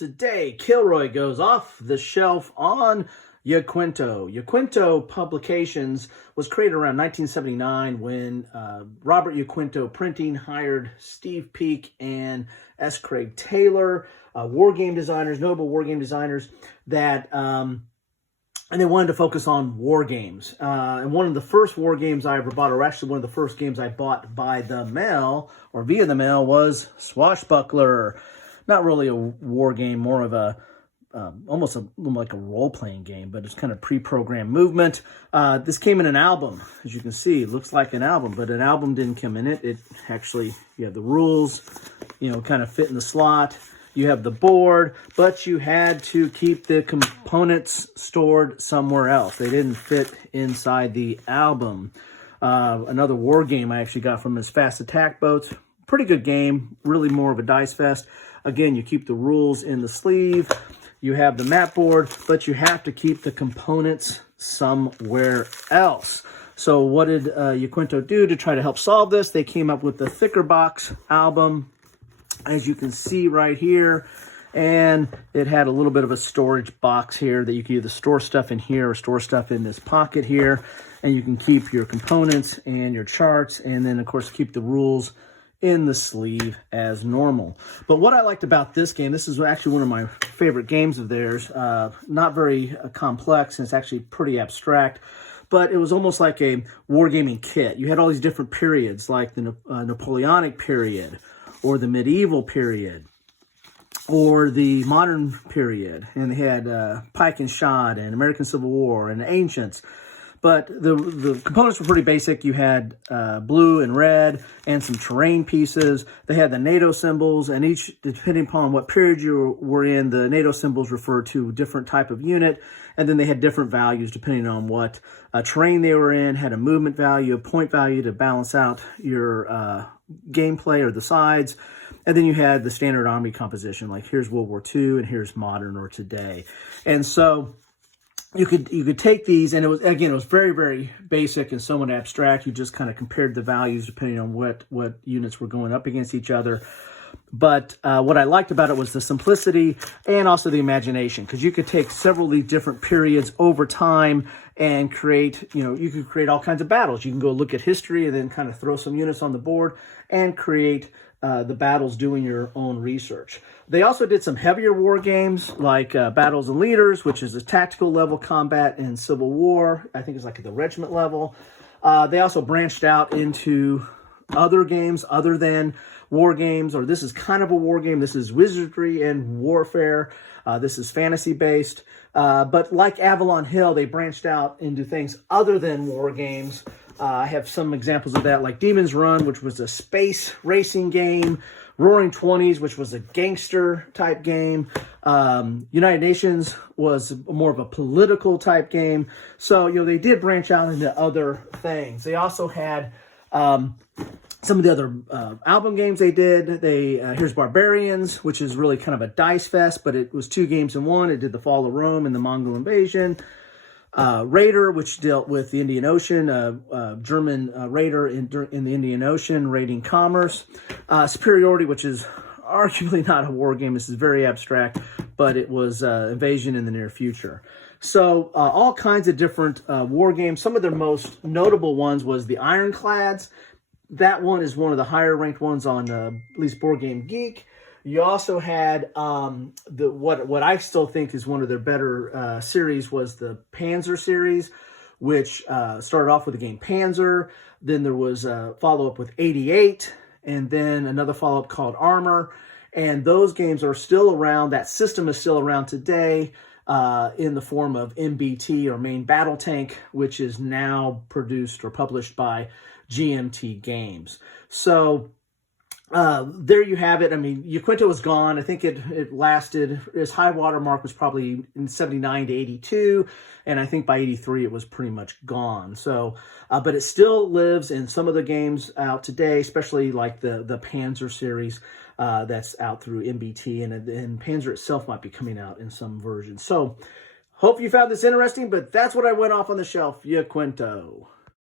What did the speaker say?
today, Kilroy goes off the shelf on Yaquinto. Yaquinto Publications was created around 1979 when Robert Yaquinto Printing hired Steve Peak and S. Craig Taylor, war game designers, notable war game designers, that and they wanted to focus on war games. And one of the first war games I ever bought, or actually one of the first games I bought by the mail or via the mail, was Swashbuckler. Not really a war game, more of a almost like a role-playing game, but it's kind of pre-programmed movement. This came in an album, as you can see. It looks like an album, but an album didn't come in it. It actually, you have the rules, kind of fit in the slot. You have the board, but you had to keep the components stored somewhere else. They didn't fit inside the album. Another war game I actually got from is Fast Attack Boats. Pretty good game, really more of a dice fest. Again, you keep the rules in the sleeve. You have the map board, but you have to keep the components somewhere else. So what did Yaquinto do to try to help solve this? They came up with the thicker box album, as you can see right here. And it had a little bit of a storage box here that you can either store stuff in here or store stuff in this pocket here. And you can keep your components and your charts, and then, of course, keep the rules in the sleeve as normal. But what I liked about this game, this is actually one of my favorite games of theirs. Not very complex, and it's actually pretty abstract, but it was almost like a wargaming kit. You had all these different periods, like the Napoleonic period, or the medieval period, or the modern period, and they had pike and shot, and American Civil War, and the ancients. But the components were pretty basic. You had blue and red and some terrain pieces. They had the NATO symbols, and each, depending upon what period you were in, the NATO symbols referred to a different type of unit. And then they had different values depending on what terrain they were in, had a movement value, a point value to balance out your gameplay or the sides. And then you had the standard army composition, like here's World War II and here's modern or today. And so you could take these, and it was very, very basic and somewhat abstract. You just kind of compared the values depending on what units were going up against each other. But what I liked about it was the simplicity and also the imagination, because you could take several of these different periods over time and create, you could create all kinds of battles. You can go look at history and then kind of throw some units on the board and create the battles doing your own research. They also did some heavier war games like Battles and Leaders, which is a tactical level combat in Civil War. I think it's like at the regiment level. They also branched out into other games other than war games, or this is kind of a war game. This is Wizardry and Warfare. This is fantasy based. But like Avalon Hill, they branched out into things other than war games. I have some examples of that, like Demon's Run, which was a space racing game. Roaring Twenties, which was a gangster type game. United Nations was more of a political type game. So, they did branch out into other things. They also had some of the other album games they did. Here's Barbarians, which is really kind of a dice fest, but it was 2 games in one. It did the fall of Rome and the Mongol invasion. Raider, which dealt with the Indian Ocean, German raider in the Indian Ocean, raiding commerce. Superiority, which is arguably not a war game. This is very abstract, but it was invasion in the near future. So all kinds of different war games. Some of their most notable ones was the Ironclads. That one is one of the higher ranked ones on at least Board Game Geek. You also had what I still think is one of their better series was the Panzer series, which started off with the game Panzer. Then there was a follow-up with 88, and then another follow-up called Armor. And those games are still around. That system is still around today in the form of MBT, or Main Battle Tank, which is now produced or published by GMT Games. So there you have it. I mean, Yaquinto was gone. I think it lasted, its high water mark was probably in 79 to 82. And I think by 83, it was pretty much gone. So, but it still lives in some of the games out today, especially like the Panzer series that's out through MBT. And Panzer itself might be coming out in some version. So hope you found this interesting, but that's what I went off on the shelf, Yaquinto.